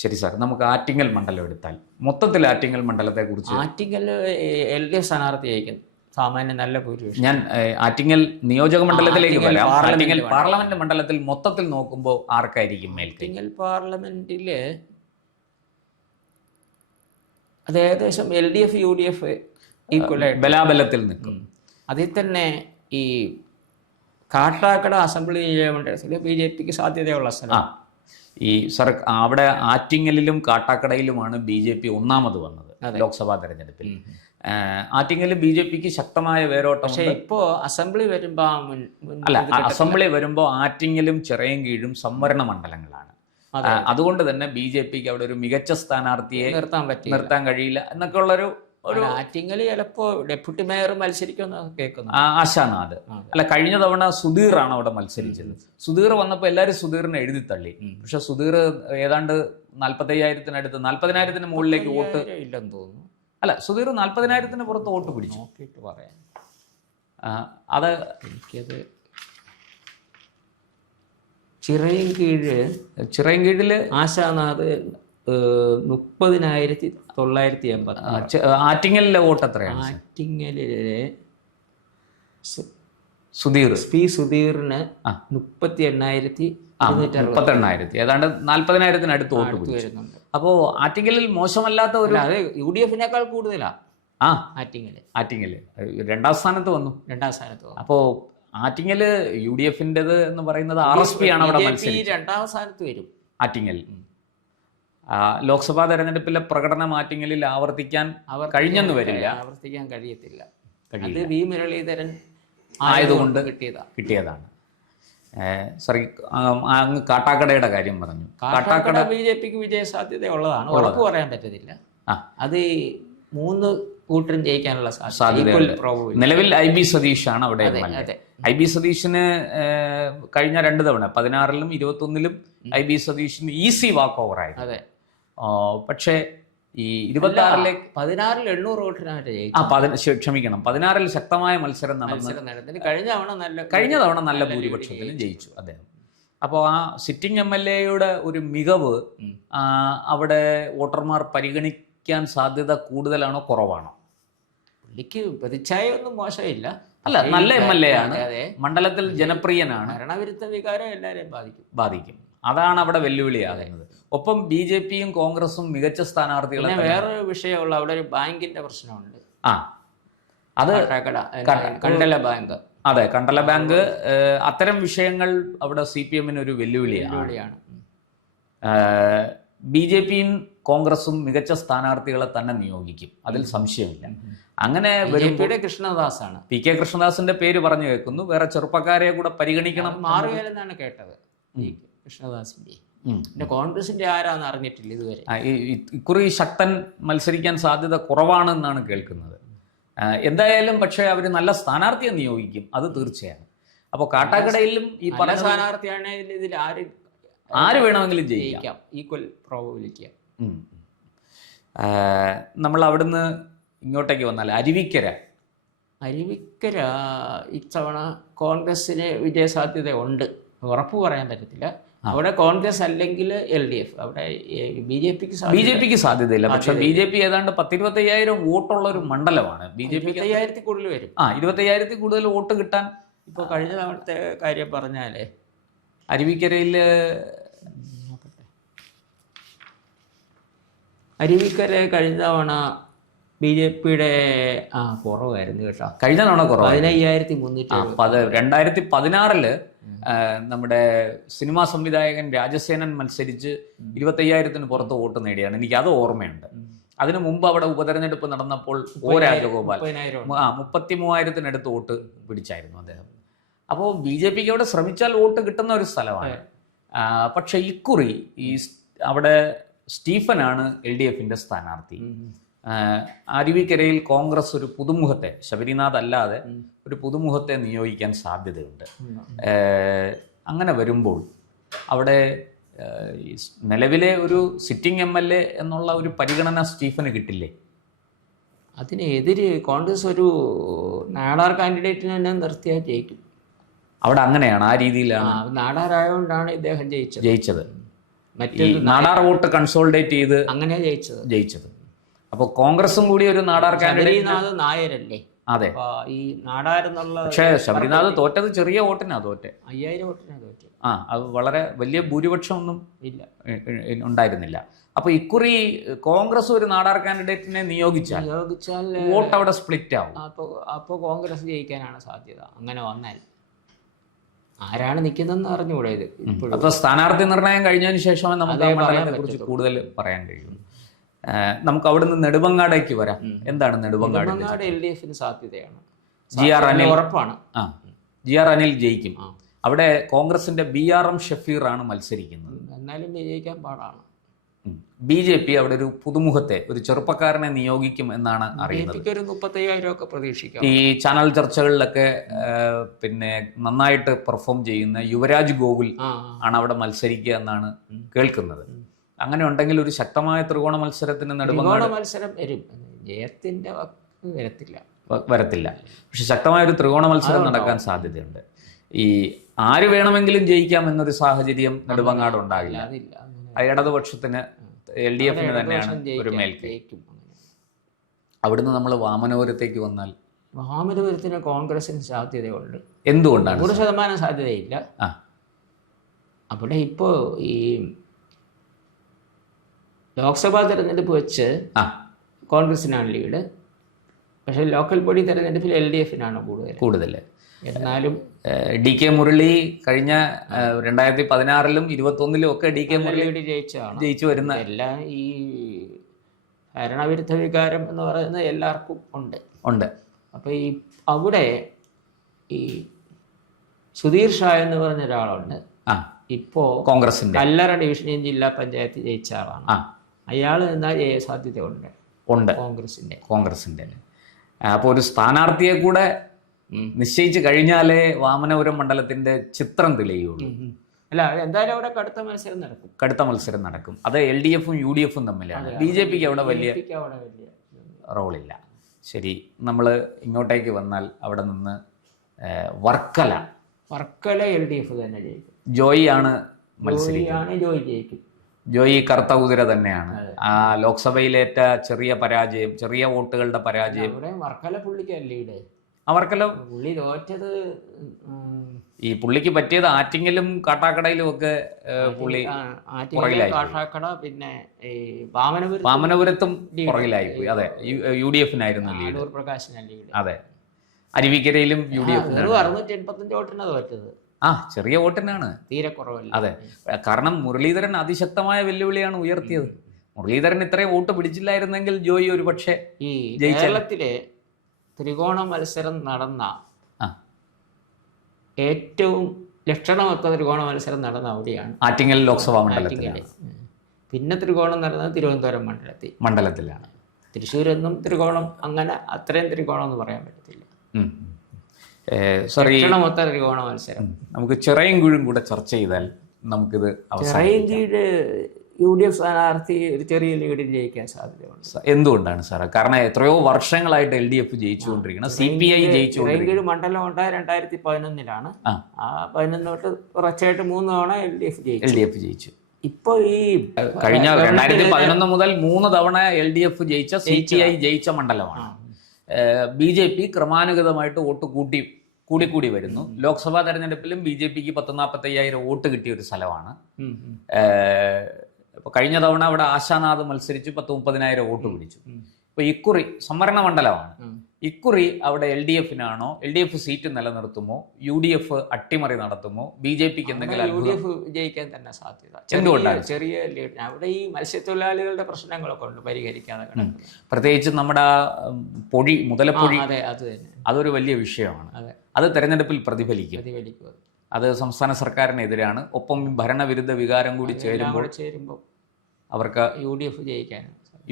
ശരി സാർ, നമുക്ക് ആറ്റിങ്ങൽ മണ്ഡലം എടുത്താൽ മൊത്തത്തിൽ ആറ്റിങ്ങൽ മണ്ഡലത്തെക്കുറിച്ച്. ആറ്റിങ്ങൽ LDF സ്ഥാനാർത്ഥി ജയിക്കുന്നു സാമാന്യം നല്ല ഭൂരിപക്ഷം. ഞാൻ ആറ്റിങ്ങൽ നിയോജക മണ്ഡലത്തിലേക്ക് വരാം. പാർലമെന്റ് ആറ്റിങ്ങൽ പാർലമെന്റ് മണ്ഡലത്തിൽ മൊത്തത്തിൽ നോക്കുമ്പോൾ ആർക്കായിരിക്കും മേൽക്കൈ? ആറ്റിങ്ങൽ പാർലമെന്റില് അത് ഏകദേശം LDF UDF ഈക്വലായിട്ട് ബലാബലത്തിൽ നിൽക്കും. അതിൽ തന്നെ ഈ കാട്ടാക്കട അസംബ്ലി മണ്ഡലത്തിൽ BJPക്ക് സാധ്യതയുള്ള സ്ഥലം. ഈ അവിടെ ആറ്റിങ്ങലിലും കാട്ടാക്കടയിലുമാണ് BJP ഒന്നാമത് വന്നത് ലോക്സഭാ തെരഞ്ഞെടുപ്പിൽ. ആറ്റിങ്ങലിൽ BJPക്ക് ശക്തമായ വേരോട്ടം. പക്ഷേ ഇപ്പോ അസംബ്ലി വരുമ്പോ അസംബ്ലി വരുമ്പോൾ ആറ്റിങ്ങലും ചിറയൻകീഴും സംവരണ മണ്ഡലങ്ങളാണ്. അതുകൊണ്ട് തന്നെ BJPക്ക് അവിടെ ഒരു മികച്ച സ്ഥാനാർത്ഥിയെ നിർത്താൻ കഴിയില്ല എന്നൊക്കെ ഉള്ളൊരു ആറ്റിങ്ങൽ ചിലപ്പോ ഡെപ്യൂട്ടി മേയർ മത്സരിക്കുമെന്ന് കേൾക്കുന്നു. ആശാനാഥ് അല്ല, കഴിഞ്ഞ തവണ സുധീറാണ് അവിടെ മത്സരിച്ചത്. സുധീർ വന്നപ്പോൾ എല്ലാവരും സുധീറിനെ എഴുതി തള്ളി. പക്ഷെ സുധീർ ഏതാണ്ട് 45,000-അടുത്ത് 40,000-ന് മുകളിലേക്ക് വോട്ട് ഇല്ലെന്ന് തോന്നുന്നു. അല്ല, സുധീർ 40,000-ന് പുറത്ത് വോട്ട് പിടിച്ചു. നോക്കിയിട്ട് പറയാം. അത് എനിക്കത് ചിറയൻകീഴില് ആശാനാഥ് 30,980. ആറ്റിങ്ങലിലെ വോട്ട് എത്രയാണ്? ആറ്റിങ്ങലിലെ സുധീർ സുധീറിന് 38,238. ഏതാണ്ട് 40,000-ന് വോട്ട് വരുന്നുണ്ട്. അപ്പോ ആറ്റിങ്ങലിൽ മോശമല്ലാത്ത ഒരു UDFിനേക്കാൾ കൂടുതലാ ആറ്റിങ്ങല് രണ്ടാം സ്ഥാനത്ത് വന്നു. അപ്പോ ആറ്റിങ്ങല് UDFിൻ്റെത് എന്ന് പറയുന്നത് RSP ആണ് അവിടെ മത്സരിച്ചത്. രണ്ടാം സ്ഥാനത്ത് വരും ആറ്റിങ്ങൽ. ലോക്സഭാ തെരഞ്ഞെടുപ്പിലെ പ്രകടനം ആറ്റിങ്ങലിൽ ആവർത്തിക്കാൻ കഴിഞ്ഞെന്ന് വരില്ല, ആവർത്തിക്കാൻ കഴിയത്തില്ല. അത് V മുരളീധരൻ ആയതുകൊണ്ട് കിട്ടിയതാണ്. സോറി, അങ്ങ് കാട്ടാക്കടയുടെ കാര്യം പറഞ്ഞു. കാട്ടാക്കട BJPക്ക് വിജയ സാധ്യത ഉള്ളതാണ്, ഉറപ്പ് പറയാൻ പറ്റത്തില്ല. അത് 3 കൂട്ടരും ജയിക്കാനുള്ള സാധ്യത. നിലവിൽ IB സതീഷാണ് അവിടെ. IB സതീഷിന് കഴിഞ്ഞ 2 തവണ 16-ലും 21-ലും IB സതീഷിന് ഈസി വാക്ക് ഓവർ ആയിരുന്നു. പക്ഷേ ഈ 26-ലേക്ക് 16-ൽ 800 വോട്ടിനായിട്ട് ക്ഷമിക്കണം, 16-ൽ ശക്തമായ മത്സരം നടന്നു. കഴിഞ്ഞ തവണ നല്ല ഭൂരിപക്ഷത്തിലും ജയിച്ചു അദ്ദേഹം. അപ്പോൾ ആ സിറ്റിംഗ് MLAയുടെ ഒരു മികവ് അവിടെ വോട്ടർമാർ പരിഗണിക്കാൻ സാധ്യത കൂടുതലാണോ കുറവാണോ? പുള്ളിക്ക് പ്രതിച്ഛായ ഒന്നും മോശമില്ല. അല്ല, നല്ല MLA ആണ്, മണ്ഡലത്തിൽ ജനപ്രിയനാണ്. ഭരണവിരുദ്ധ വികാരം എല്ലാവരെയും ബാധിക്കും. അതാണ് അവിടെ വെല്ലുവിളിയാകുന്നത്. ഒപ്പം BJPയും കോൺഗ്രസും മികച്ച സ്ഥാനാർത്ഥികളെ. വേറൊരു വിഷയമുള്ള അവിടെ ഒരു ബാങ്കിന്റെ പ്രശ്നമുണ്ട്. അത് കണ്ടല ബാങ്ക്. അതെ, കണ്ടല ബാങ്ക്. അത്തരം വിഷയങ്ങൾ അവിടെ CPM-ന് ഒരു വെല്ലുവിളിയാണ്. BJPയും കോൺഗ്രസും മികച്ച സ്ഥാനാർത്ഥികളെ തന്നെ നിയോഗിക്കും, അതിൽ സംശയമില്ല. അങ്ങനെ കൃഷ്ണദാസാണ്, PK കൃഷ്ണദാസിന്റെ പേര് പറഞ്ഞു കേൾക്കുന്നു. വേറെ ചെറുപ്പക്കാരെ കൂടെ പരിഗണിക്കണം. മാറുകയെന്നാണ് കേട്ടത് കൃഷ്ണദാസിന്റെ. പിന്നെ കോൺഗ്രസിന്റെ ആരാന്ന് അറിഞ്ഞിട്ടില്ല ഇതുവരെ. ഇക്കുറി ശക്തൻ മത്സരിക്കാൻ സാധ്യത കുറവാണെന്നാണ് കേൾക്കുന്നത്. എന്തായാലും പക്ഷേ അവർ നല്ല സ്ഥാനാർത്ഥിയെ നിയോഗിക്കും, അത് തീർച്ചയാണ്. അപ്പോൾ കാട്ടാക്കടയിലും ഈ പല സ്ഥാനാർത്ഥിയാണെങ്കിൽ ഇതിൽ ആര് വേണമെങ്കിലും ജയിക്കാം, ഈക്വൽ പ്രോബബിലിറ്റി. നമ്മൾ അവിടുന്ന് ഇങ്ങോട്ടേക്ക് വന്നാൽ അരുവിക്കര ഇത്തവണ കോൺഗ്രസിന് വിജയസാധ്യത ഉണ്ട്, ഉറപ്പ് പറയാൻ പറ്റത്തില്ല. അവിടെ കോൺഗ്രസ് അല്ലെങ്കിൽ LDF. അവിടെ BJPക്ക് സാധ്യതയില്ല. പക്ഷെ BJP ഏതാണ്ട് 10-25,000 വോട്ടുള്ള ഒരു മണ്ഡലമാണ്. BJPക്ക് 25,000 കൂടുതൽ വരും. 25,000 കൂടുതൽ വോട്ട് കിട്ടാൻ. ഇപ്പോൾ കഴിഞ്ഞ തവണത്തെ കാര്യം പറഞ്ഞാലേ അരുവിക്കര കഴിഞ്ഞ തവണ BJPയുടെ കുറവായിരുന്നു കേട്ടോ. കഴിഞ്ഞ തവണ കുറവ് 15,300. 2016-ല് നമ്മുടെ സിനിമാ സംവിധായകൻ രാജസേനൻ മത്സരിച്ച് 25,000-ന് പുറത്ത് വോട്ട് നേടിയാണ്. എനിക്ക് അത് ഓർമ്മയുണ്ട്. അതിനു മുമ്പ് അവിടെ ഉപതെരഞ്ഞെടുപ്പ് നടന്നപ്പോൾ രാജഗോപാൽ 33,000-നടുത്ത് വോട്ട് പിടിച്ചായിരുന്നു അദ്ദേഹം. അപ്പോൾ BJPക്ക് അവിടെ ശ്രമിച്ചാൽ വോട്ട് കിട്ടുന്ന ഒരു സ്ഥലമാണ്. പക്ഷെ ഇക്കുറി അവിടെ സ്റ്റീഫനാണ് LDFിന്റെ സ്ഥാനാർത്ഥി. അരുവിക്കരയിൽ കോൺഗ്രസ് ഒരു പുതുമുഖത്തെ, ശബരിനാഥ് അല്ലാതെ ഒരു പുതുമുഖത്തെ നിയോഗിക്കാൻ സാധ്യതയുണ്ട്. അങ്ങനെ വരുമ്പോൾ അവിടെ നിലവിലെ ഒരു സിറ്റിംഗ് MLA എന്നുള്ള ഒരു പരിഗണന സ്റ്റീഫന് കിട്ടില്ലേ? അതിനെതിരെ കോൺഗ്രസ് ഒരു നാടാർ കാൻഡിഡേറ്റിനെ തന്നെ നിർത്തിയാൽ ജയിക്കും. അവിടെ അങ്ങനെയാണ്, ആ രീതിയിലാണ്. നാടാരായതുകൊണ്ടാണ് ഇദ്ദേഹം ജയിച്ചത്. ഈ നാടാർ വോട്ട് കൺസോളിഡേറ്റ് ചെയ്ത് അങ്ങനെ ജയിച്ചത്. അപ്പോൾ കോൺഗ്രസും കൂടി ഒരു നാടാർ കാൻഡിഡേറ്റ്. ശബരിനാഥ് നായരല്ലേ? അതെ. ഈ നാടാരെന്നുള്ള, പക്ഷേ ശബരിനാഥ് തോറ്റത് ചെറിയ വോട്ടിനാ തോറ്റെ. 5000 വോട്ടിനാ തോറ്റത്. അത് വളരെ വലിയ ഭൂരിപക്ഷമൊന്നും ഇല്ല, ഉണ്ടായിരുന്നില്ല. അപ്പൊ ഇക്കുറി കോൺഗ്രസ് ഒരു നാടാർ കാൻഡിഡേറ്റിനെ നിയോഗിച്ചാൽ വോട്ട് അവിടെ സ്പ്ലിറ്റ് ആവും. അപ്പോൾ കോൺഗ്രസ് ജയിക്കാനാണ് സാധ്യത. അങ്ങനെ വന്നാൽ ആരാണ് നിൽക്കുന്നതെന്ന് അറിഞ്ഞുകൂടെ ഇത്? അപ്പൊ സ്ഥാനാർത്ഥി നിർണയം കഴിഞ്ഞതിന് ശേഷമേ നമുക്ക് ആ മണ്ഡലത്തെ കുറിച്ച് കൂടുതൽ പറയാൻ കഴിയുള്ളൂ. നമുക്ക് അവിടുന്ന് നെടുമങ്ങാടേക്ക് വരാം. എന്താണ് നെടുമങ്ങാട്? LDF സാധ്യതയാണ്. GR അനിൽ ഉറപ്പാണ്. GR അനിൽ ജയിക്കും. അവിടെ കോൺഗ്രസിന്റെ BRM ഷഫീർ ആണ് മത്സരിക്കുന്നത്. എന്നാലും വിജയിക്കാൻ പാടാണ്. BJP അവിടെ ഒരു പുതുമുഖത്തെ, ഒരു ചെറുപ്പക്കാരനെ നിയോഗിക്കും എന്നാണ് അറിയുന്നത്. ഒരു 35,000 ഒക്കെ പ്രതീക്ഷിക്കാം. ഈ ചാനൽ ചർച്ചകളിലൊക്കെ പിന്നെ നന്നായിട്ട് പെർഫോം ചെയ്യുന്ന യുവരാജ് ഗോകുൽ ആണ് അവിടെ മത്സരിക്കുക എന്നാണ് കേൾക്കുന്നത്. അങ്ങനെ ഉണ്ടെങ്കിൽ ഒരു ശക്തമായ ത്രികോണ മത്സരത്തിന് നെടുമങ്ങാട് മത്സരം വരും. ജയത്തിന്റെ വരത്തില്ല. പക്ഷെ ശക്തമായ ഒരു ത്രികോണ മത്സരം നടക്കാൻ സാധ്യതയുണ്ട്. ഈ ആര് വേണമെങ്കിലും ജയിക്കാം എന്നൊരു സാഹചര്യം നെടുമങ്ങാട് ഉണ്ടാകില്ല. ഇടതുപക്ഷത്തിന് LDFന് തന്നെയാണ് ഒരു മേൽക്കൈ. അവിടുന്ന് നമ്മൾ വാമനപുരത്തേക്ക് വന്നാൽ വാമനപുരത്തിന് കോൺഗ്രസിന് സാധ്യതയുണ്ട്. എന്തുകൊണ്ടാണ്? 100% സാധ്യതയില്ല. അവിടെ ഇപ്പോ ഈ ലോക്സഭാ തെരഞ്ഞെടുപ്പ് വെച്ച് കോൺഗ്രസിനാണ് ലീഡ്. പക്ഷെ ലോക്കൽ ബോഡി തെരഞ്ഞെടുപ്പിൽ LDFനാണ് കൂടുതൽ. എന്നാലും DK മുരളി കഴിഞ്ഞ 2016-ലും 2021-ലും ഒക്കെ DK മുരളി ജയിച്ചു വരുന്ന. എല്ലാം ഈ ഭരണവിരുദ്ധ വികാരം എന്ന് പറയുന്നത് എല്ലാവർക്കും ഉണ്ട്. അപ്പൊ ഈ അവിടെ ഈ സുധീർ ഷാ എന്ന് പറഞ്ഞ ഒരാളുണ്ട്. ഇപ്പോ കോൺഗ്രസിന്റെ കല്ലറ ഡിവിഷനിൽ ജില്ലാ പഞ്ചായത്ത് ജയിച്ച ആളാണ്. അയാൾ എന്നാൽ സാധ്യത ഉണ്ട് കോൺഗ്രസിന്റെ. അപ്പോൾ ഒരു സ്ഥാനാർത്ഥിയെ കൂടെ നിശ്ചയിച്ചു കഴിഞ്ഞാലേ വാമനപുരം മണ്ഡലത്തിന്റെ ചിത്രം തെളിയുള്ളൂ. അല്ല, എന്തായാലും അവിടെ കടുത്ത മത്സരം നടക്കും. അത് LDFും UDFും തമ്മിലാണ്. BJPക്ക് അവിടെ വലിയ റോളില്ല. ശരി, നമ്മൾ ഇങ്ങോട്ടേക്ക് വന്നാൽ അവിടെ നിന്ന് വർക്കല LDF തന്നെ ജയിക്കും. ജോയി ആണ് മത്സരിക്കുന്നത്. ജോയി കറുത്ത കുതിര തന്നെയാണ്. ആ ലോക്സഭയിലേറ്റ ചെറിയ വോട്ടുകളുടെ പരാജയം വർക്കല പുള്ളിക്കല്ലേ. അവർക്കല്ലോ പുള്ളി തോറ്റത്. ഈ പുള്ളിക്ക് പറ്റിയത് ആറ്റിങ്ങലും കാട്ടാക്കടയിലും ഒക്കെ പുള്ളി പുറകിലായി. കാട്ടാക്കട പിന്നെ വാമനപുരത്തും പുറകിലായിപ്പോയി. അതെ, UDFനായിരുന്നു ലീഡ്. അതെ, അരുവിക്കരയിലും UDF 685 വോട്ടിനാണ് തോറ്റത്. ചെറിയ വോട്ടിനാണ്, തീരെ കുറവല്ല. അതെ, കാരണം മുരളീധരൻ അതിശക്തമായ വെല്ലുവിളിയാണ് ഉയർത്തിയത്. മുരളീധരൻ ഇത്രയും വോട്ട് പിടിച്ചില്ലായിരുന്നെങ്കിൽ ജോയി ഒരു പക്ഷേ ഈ കേരളത്തിലെ ത്രികോണ മത്സരം നടന്ന ഏറ്റവും ലക്ഷണമൊത്ത ത്രികോണ മത്സരം നടന്ന അവിടെയാണ്, ആറ്റിങ്ങൽ ലോക്സഭാ മണ്ഡലത്തിലാണ്. പിന്നെ ത്രികോണം നടന്നത് തിരുവനന്തപുരം മണ്ഡലത്തിലാണ്. തൃശ്ശൂരൊന്നും ത്രികോണം അങ്ങനെ അത്രയും ത്രികോണം എന്ന് പറയാൻ പറ്റത്തില്ല. ലക്ഷണമൊത്ത ത്രികോണ മത്സരം. നമുക്ക് ചിറയൻകീഴും കൂടെ ചർച്ച ചെയ്താൽ നമുക്കിത് ചിറയൻകീഴ് UDF സ്ഥാനാർത്ഥി ഒരു ചെറിയ ലീഡിൽ ജയിക്കാൻ സാധ്യതയുണ്ട്. എന്തുകൊണ്ടാണ് സാർ? കാരണം എത്രയോ വർഷങ്ങളായിട്ട് LDF ജയിച്ചുകൊണ്ടിരിക്കണം, CPI ജയിച്ചുകൊണ്ടിരിക്കണം. മണ്ഡലം ഉണ്ടായ 2011-ലാണ്. ആ 11 തൊട്ട് തുടർച്ചയായിട്ട് 3 തവണ LDF ജയിച്ചു. ഇപ്പൊ ഈ കഴിഞ്ഞ 2011 മുതൽ 3 തവണ LDF ജയിച്ച CPI ജയിച്ച മണ്ഡലമാണ്. BJP ക്രമാനുഗതമായിട്ട് വോട്ട് കൂടി വരുന്നു. ലോക്സഭാ തെരഞ്ഞെടുപ്പിലും BJPക്ക് 40-45,000 വോട്ട് കിട്ടിയ ഒരു സ്ഥലമാണ്. ഇപ്പൊ കഴിഞ്ഞ തവണ അവിടെ ആശാനാഥ് മത്സരിച്ച് 30,000 വോട്ട് പിടിച്ചു. ഇപ്പൊ ഇക്കുറി സംവരണ മണ്ഡലമാണ്. ഇക്കുറി അവിടെ LDFനാണോ, LDF സീറ്റ് നിലനിർത്തുമോ, UDF അട്ടിമറി നടത്തുമോ, BJPക്ക് എന്തെങ്കിലും UDF ജയിക്കാൻ തന്നെ സാധ്യത. എന്തുകൊണ്ടാണ്? ചെറിയ ലീഡ്. അവിടെ ഈ മത്സ്യത്തൊഴിലാളികളുടെ പ്രശ്നങ്ങളൊക്കെ ഉണ്ട് പരിഹരിക്കാതെ. പ്രത്യേകിച്ച് നമ്മുടെ മുതലപ്പൊഴി, അതൊരു വലിയ വിഷയമാണ്. അത് തെരഞ്ഞെടുപ്പിൽ പ്രതിഫലിക്കും. അത് സംസ്ഥാന സർക്കാരിനെതിരാണ്. ഒപ്പം ഭരണവിരുദ്ധ വികാരം കൂടി ചേരുമ്പോൾ അവർക്ക്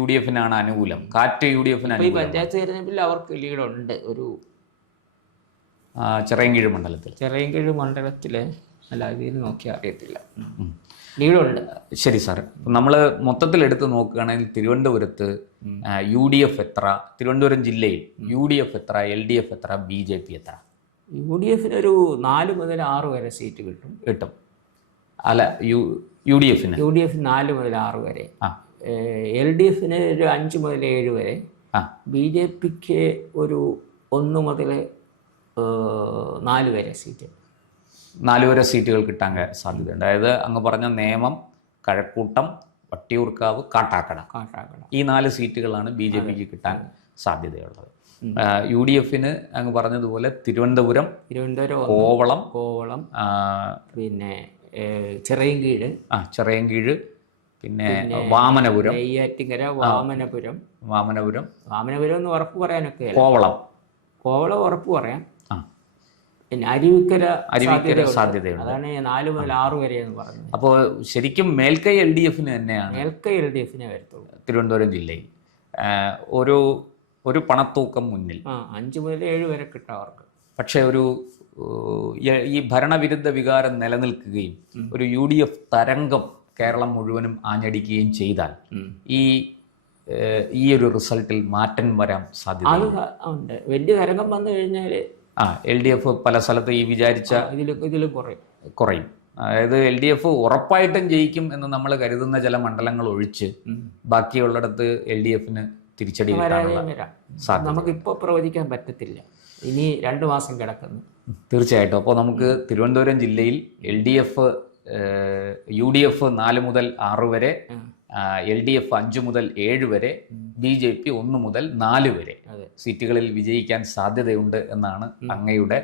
UDFനാണ് അനുകൂലം. കാറ്റ് UDFന് അനുകൂലം. പഞ്ചായത്ത് തെരഞ്ഞെടുപ്പിൽ അവർക്ക് ലീഡുണ്ട്. ഒരു ചിറയൻകീഴ് മണ്ഡലത്തില് അല്ല, ഇതിൽ നോക്കിയാൽ അറിയത്തില്ല, ലീഡുണ്ട്. ശരി സാർ, നമ്മൾ മൊത്തത്തിൽ എടുത്ത് നോക്കുകയാണെങ്കിൽ തിരുവനന്തപുരത്ത് UDF എത്ര, തിരുവനന്തപുരം ജില്ലയിൽ UDF എത്ര, LDF എത്ര, BJP എത്ര? UDFന് ഒരു 4 മുതൽ 6 വരെ സീറ്റ് കിട്ടും. അല്ല, UDF 4 മുതൽ 6 വരെ, ആ. LDF ഒരു 5 മുതൽ 7 വരെ, ആ. BJPക്ക് ഒരു 1 മുതൽ 4 വരെ സീറ്റ്. 4 വരെ സീറ്റുകൾ കിട്ടാൻ സാധ്യതയുണ്ട്. അതായത് അങ്ങ് പറഞ്ഞ നേമം, കഴക്കൂട്ടം, വട്ടിയൂർക്കാവ്, കാട്ടാക്കട, ഈ 4 സീറ്റുകളാണ് BJPക്ക് കിട്ടാൻ സാധ്യതയുള്ളത്. UDF അങ്ങ് പറഞ്ഞതുപോലെ തിരുവനന്തപുരം, കോവളം, പിന്നെ ചിറയൻകീഴ്, പിന്നെ വാമനപുരം, നെയ്യാറ്റിങ്കര, വാമനപുരം എന്ന് ഉറപ്പ് പറയാനൊക്കെ, കോവളം ഉറപ്പ് പറയാം. പിന്നെ അരുവിക്കര സാധ്യതയുണ്ട്. അതാണ് 4 മുതൽ 6 വരെ എന്ന് പറഞ്ഞത്. അപ്പോൾ ശരിക്കും മേൽക്കൈ LDF തന്നെയാണ്. മേൽക്കൈ LDF വരത്തുള്ളൂ തിരുവനന്തപുരം ജില്ലയിൽ. ഒരു പണത്തൂക്കം മുന്നിൽ, 5 മുതൽ 7 വരെ കിട്ടാം അവർക്ക്. പക്ഷേ ഈ ഭരണവിരുദ്ധ വികാരം നിലനിൽക്കുകയും ഒരു UDF തരംഗം കേരളം മുഴുവനും ആഞ്ഞടിക്കുകയും ചെയ്താൽ ഈ ഒരു റിസൾട്ടിൽ മാറ്റം വരാൻ സാധ്യതയുണ്ട്. വലിയ തരംഗം വന്നു കഴിഞ്ഞാൽ LDF പല സ്ഥലത്ത് ഈ വിചാരിച്ച ഇതിൽ കുറയും. അതായത് LDF ഉറപ്പായിട്ടും ജയിക്കും എന്ന് നമ്മൾ കരുതുന്ന ചില മണ്ഡലങ്ങൾ ഒഴിച്ച് ബാക്കിയുള്ളിടത്ത് LDF തിരിച്ചടി സാധ്യത നമുക്കിപ്പോ പ്രവചിക്കാൻ പറ്റത്തില്ല. ഇനി 2 മാസം കിടക്കുന്നു. തീർച്ചയായിട്ടും. അപ്പോൾ നമുക്ക് തിരുവനന്തപുരം ജില്ലയിൽ UDF 4 മുതൽ 6 വരെ, LDF 5 മുതൽ 7 വരെ, BJP 1 മുതൽ 4 വരെ സീറ്റുകളിൽ വിജയിക്കാൻ സാധ്യതയുണ്ട് എന്നാണ് അങ്ങയുടെ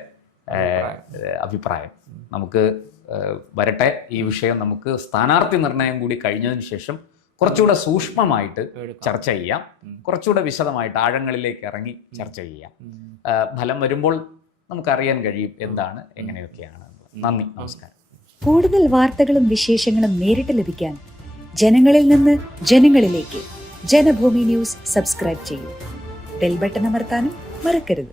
അഭിപ്രായം. നമുക്ക് വരട്ടെ, ഈ വിഷയം നമുക്ക് സ്ഥാനാർത്ഥി നിർണയം കൂടി കഴിഞ്ഞതിന് ശേഷം കുറച്ചുകൂടെ സൂക്ഷ്മമായിട്ട് ചർച്ച ചെയ്യാം, കുറച്ചുകൂടെ വിശദമായിട്ട് ആഴങ്ങളിലേക്ക് ഇറങ്ങി ചർച്ച ചെയ്യാം. ഫലം വരുമ്പോൾ നമുക്കറിയാൻ കഴിയും എന്താണ്, എങ്ങനെയൊക്കെയാണ്. നന്ദി, നമസ്കാരം. കൂടുതൽ വാർത്തകളും വിശേഷങ്ങളും നേരിട്ട് ലഭിക്കാൻ ജനങ്ങളിൽ നിന്ന് ജനങ്ങളിലേക്ക് ജനഭൂമി ന്യൂസ് സബ്സ്ക്രൈബ് ചെയ്യൂ. ബെൽ ബട്ടൺ അമർത്താനും മറക്കരുത്.